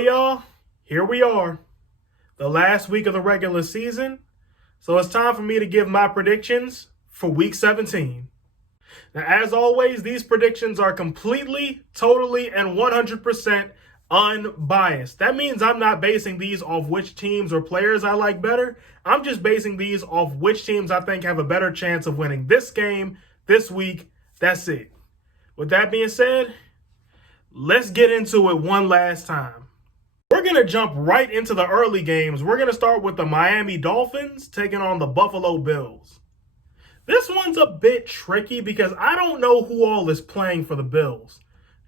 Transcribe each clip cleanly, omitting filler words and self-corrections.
Well, y'all, here we are, the last week of the regular season. So it's time for me to give my predictions for week 17. Now, as always, these predictions are completely, totally, and 100% unbiased. That means I'm not basing these off which teams or players I like better. I'm just basing these off which teams I think have a better chance of winning this game, this week. That's it. With that being said, let's get into it one last time. We're going to jump right into the early games. We're going to start with the Miami Dolphins taking on the Buffalo Bills. This one's a bit tricky because I don't know who all is playing for the Bills.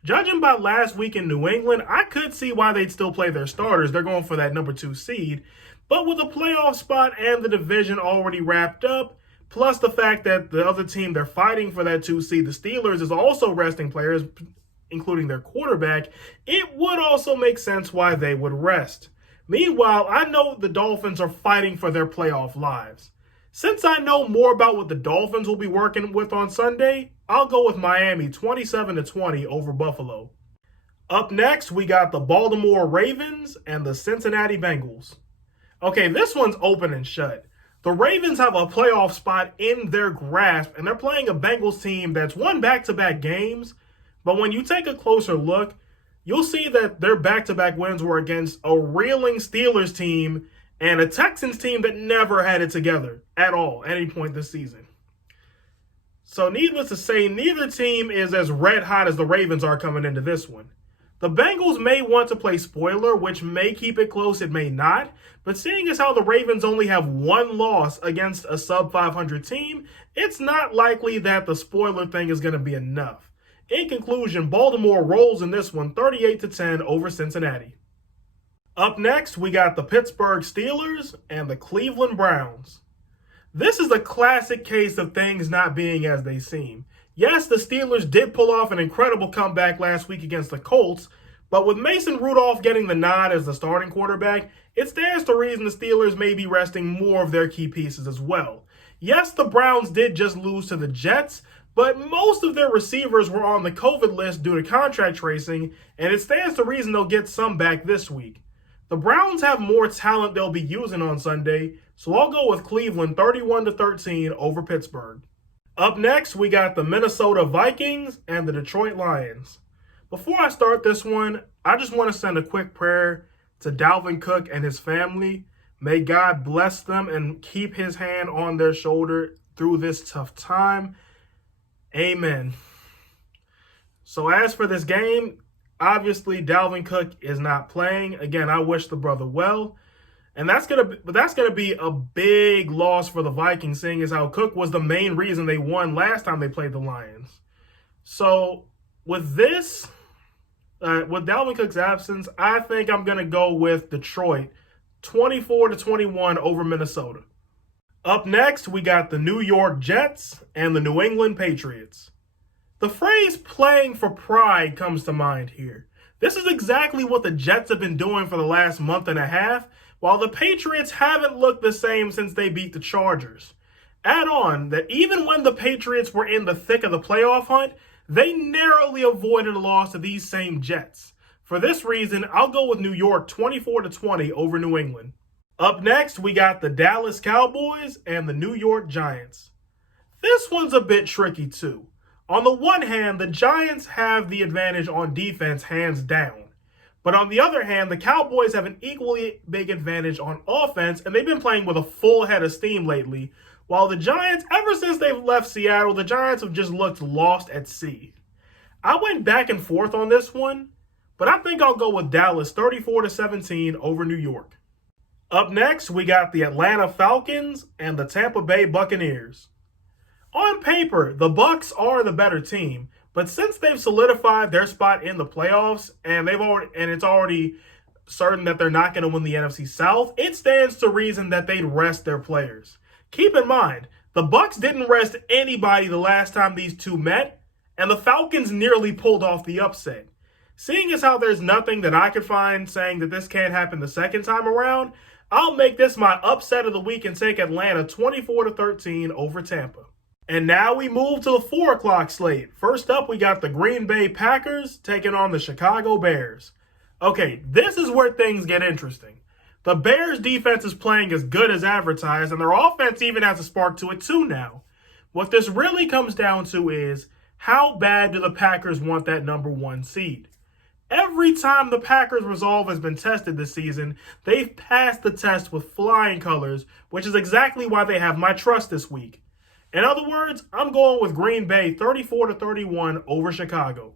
Judging by last week in New England, I could see why they'd still play their starters. They're going for that number 2 seed. But with a playoff spot and the division already wrapped up, plus the fact that the other team they're fighting for that 2 seed, the Steelers, is also resting players, including their quarterback, it would also make sense why they would rest. Meanwhile, I know the Dolphins are fighting for their playoff lives. Since I know more about what the Dolphins will be working with on Sunday, I'll go with Miami 27-20 over Buffalo. Up next, we got the Baltimore Ravens and the Cincinnati Bengals. Okay, this one's open and shut. The Ravens have a playoff spot in their grasp, and they're playing a Bengals team that's won back-to-back games. But when you take a closer look, you'll see that their back-to-back wins were against a reeling Steelers team and a Texans team that never had it together at all, at any point this season. So needless to say, neither team is as red hot as the Ravens are coming into this one. The Bengals may want to play spoiler, which may keep it close, it may not. But seeing as how the Ravens only have one loss against a sub-500 team, it's not likely that the spoiler thing is going to be enough. In conclusion, Baltimore rolls in this one 38-10 over Cincinnati. Up next, we got the Pittsburgh Steelers and the Cleveland Browns. This is a classic case of things not being as they seem. Yes, the Steelers did pull off an incredible comeback last week against the Colts, but with Mason Rudolph getting the nod as the starting quarterback, it stands to reason the Steelers may be resting more of their key pieces as well. Yes, the Browns did just lose to the Jets, but most of their receivers were on the COVID list due to contract tracing, and it stands to reason they'll get some back this week. The Browns have more talent they'll be using on Sunday, so I'll go with Cleveland 31-13 over Pittsburgh. Up next, we got the Minnesota Vikings and the Detroit Lions. Before I start this one, I just want to send a quick prayer to Dalvin Cook and his family. May God bless them and keep his hand on their shoulder through this tough time. Amen. So as for this game, obviously Dalvin Cook is not playing. Again, I wish the brother well. And that's gonna be a big loss for the Vikings, seeing as how Cook was the main reason they won last time they played the Lions. So with this, with Dalvin Cook's absence, I think I'm gonna go with Detroit 24-21 over Minnesota. Up next, we got the New York Jets and the New England Patriots. The phrase playing for pride comes to mind here. This is exactly what the Jets have been doing for the last month and a half, while the Patriots haven't looked the same since they beat the Chargers. Add on that even when the Patriots were in the thick of the playoff hunt, they narrowly avoided a loss to these same Jets. For this reason, I'll go with New York 24-20 over New England. Up next, we got the Dallas Cowboys and the New York Giants. This one's a bit tricky too. On the one hand, the Giants have the advantage on defense hands down. But on the other hand, the Cowboys have an equally big advantage on offense, and they've been playing with a full head of steam lately. While the Giants, ever since they've left Seattle, the Giants have just looked lost at sea. I went back and forth on this one, but I think I'll go with Dallas 34-17 over New York. Up next, we got the Atlanta Falcons and the Tampa Bay Buccaneers. On paper, the Bucs are the better team, but since they've solidified their spot in the playoffs and it's already certain that they're not going to win the NFC South, it stands to reason that they'd rest their players. Keep in mind, the Bucs didn't rest anybody the last time these two met, and the Falcons nearly pulled off the upset. Seeing as how there's nothing that I could find saying that this can't happen the second time around, I'll make this my upset of the week and take Atlanta 24-13 over Tampa. And now we move to the 4 o'clock slate. First up, we got the Green Bay Packers taking on the Chicago Bears. Okay, this is where things get interesting. The Bears' defense is playing as good as advertised, and their offense even has a spark to it too now. What this really comes down to is, how bad do the Packers want that number one seed? Every time the Packers' resolve has been tested this season, they've passed the test with flying colors, which is exactly why they have my trust this week. In other words, I'm going with Green Bay 34-31 over Chicago.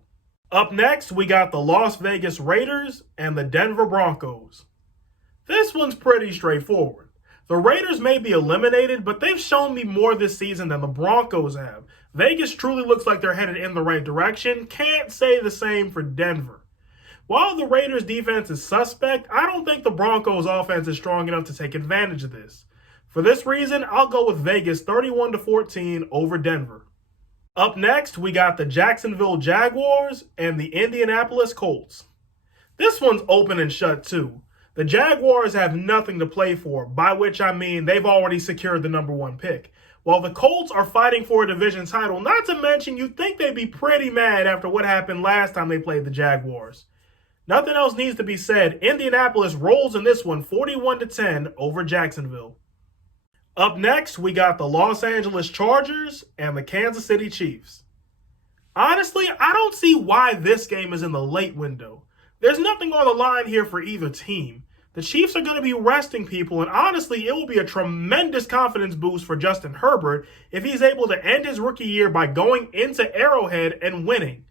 Up next, we got the Las Vegas Raiders and the Denver Broncos. This one's pretty straightforward. The Raiders may be eliminated, but they've shown me more this season than the Broncos have. Vegas truly looks like they're headed in the right direction. Can't say the same for Denver. While the Raiders' defense is suspect, I don't think the Broncos' offense is strong enough to take advantage of this. For this reason, I'll go with Vegas 31-14 over Denver. Up next, we got the Jacksonville Jaguars and the Indianapolis Colts. This one's open and shut too. The Jaguars have nothing to play for, by which I mean they've already secured the number one pick. While the Colts are fighting for a division title, not to mention you'd think they'd be pretty mad after what happened last time they played the Jaguars. Nothing else needs to be said. Indianapolis rolls in this one 41-10 over Jacksonville. Up next, we got the Los Angeles Chargers and the Kansas City Chiefs. Honestly, I don't see why this game is in the late window. There's nothing on the line here for either team. The Chiefs are going to be resting people, and honestly, it will be a tremendous confidence boost for Justin Herbert if he's able to end his rookie year by going into Arrowhead and winning.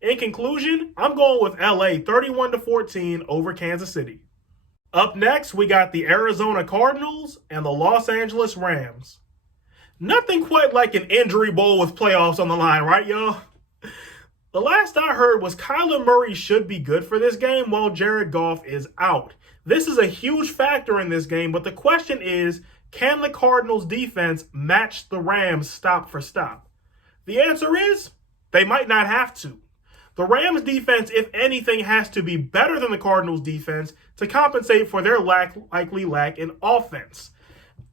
In conclusion, I'm going with LA 31-14 over Kansas City. Up next, we got the Arizona Cardinals and the Los Angeles Rams. Nothing quite like an injury bowl with playoffs on the line, right, y'all? The last I heard was Kyler Murray should be good for this game while Jared Goff is out. This is a huge factor in this game, but the question is, can the Cardinals defense match the Rams stop for stop? The answer is, they might not have to. The Rams defense, if anything, has to be better than the Cardinals defense to compensate for their likely lack in offense.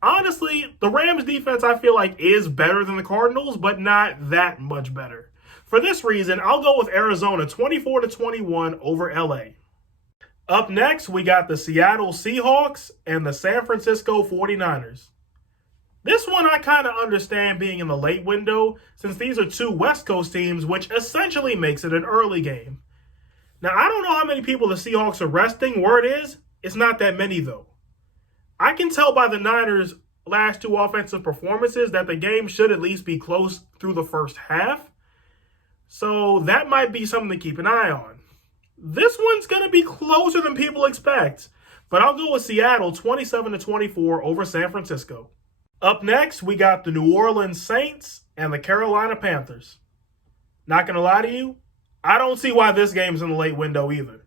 Honestly, the Rams defense I feel like is better than the Cardinals, but not that much better. For this reason, I'll go with Arizona 24-21 over LA. Up next, we got the Seattle Seahawks and the San Francisco 49ers. This one I kind of understand being in the late window, since these are two West Coast teams, which essentially makes it an early game. Now, I don't know how many people the Seahawks are resting. Word is, it's not that many, though. I can tell by the Niners' last two offensive performances that the game should at least be close through the first half. So that might be something to keep an eye on. This one's going to be closer than people expect, but I'll go with Seattle 27-24 over San Francisco. Up next, we got the New Orleans Saints and the Carolina Panthers. Not going to lie to you, I don't see why this game's in the late window either.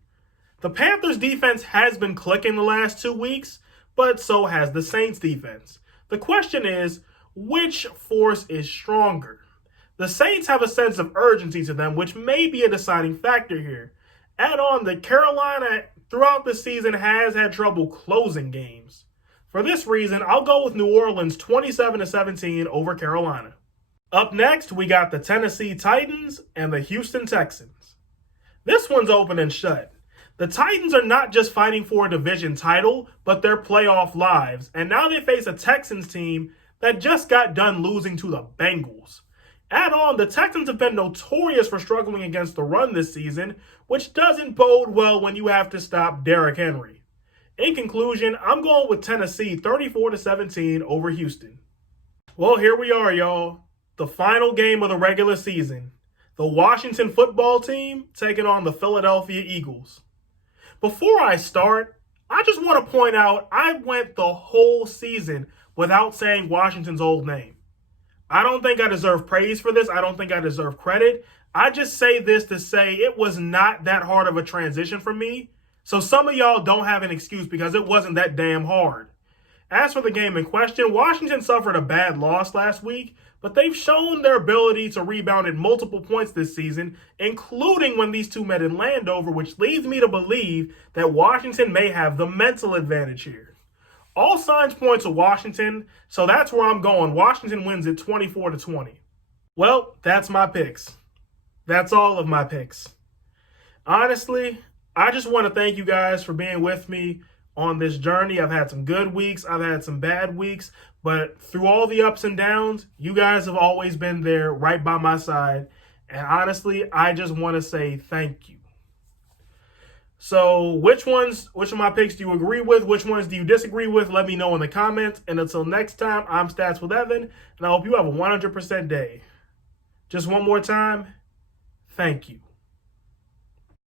The Panthers defense has been clicking the last 2 weeks, but so has the Saints defense. The question is, which force is stronger? The Saints have a sense of urgency to them, which may be a deciding factor here. Add on that Carolina throughout the season has had trouble closing games. For this reason, I'll go with New Orleans 27-17 over Carolina. Up next, we got the Tennessee Titans and the Houston Texans. This one's open and shut. The Titans are not just fighting for a division title, but their playoff lives, and now they face a Texans team that just got done losing to the Bengals. Add on, the Texans have been notorious for struggling against the run this season, which doesn't bode well when you have to stop Derrick Henry. In conclusion, I'm going with Tennessee 34-17 over Houston. Well, here we are, y'all. The final game of the regular season. The Washington football team taking on the Philadelphia Eagles. Before I start, I just want to point out I went the whole season without saying Washington's old name. I don't think I deserve praise for this. I don't think I deserve credit. I just say this to say it was not that hard of a transition for me. So some of y'all don't have an excuse because it wasn't that damn hard. As for the game in question, Washington suffered a bad loss last week, but they've shown their ability to rebound at multiple points this season, including when these two met in Landover, which leads me to believe that Washington may have the mental advantage here. All signs point to Washington, so that's where I'm going. Washington wins it 24-20. Well, that's my picks. That's all of my picks. Honestly, I just want to thank you guys for being with me on this journey. I've had some good weeks, I've had some bad weeks, but through all the ups and downs, you guys have always been there right by my side. And honestly, I just want to say thank you. So which of my picks do you agree with? Which ones do you disagree with? Let me know in the comments. And until next time, I'm Stats with Evan, and I hope you have a 100% day. Just one more time, thank you.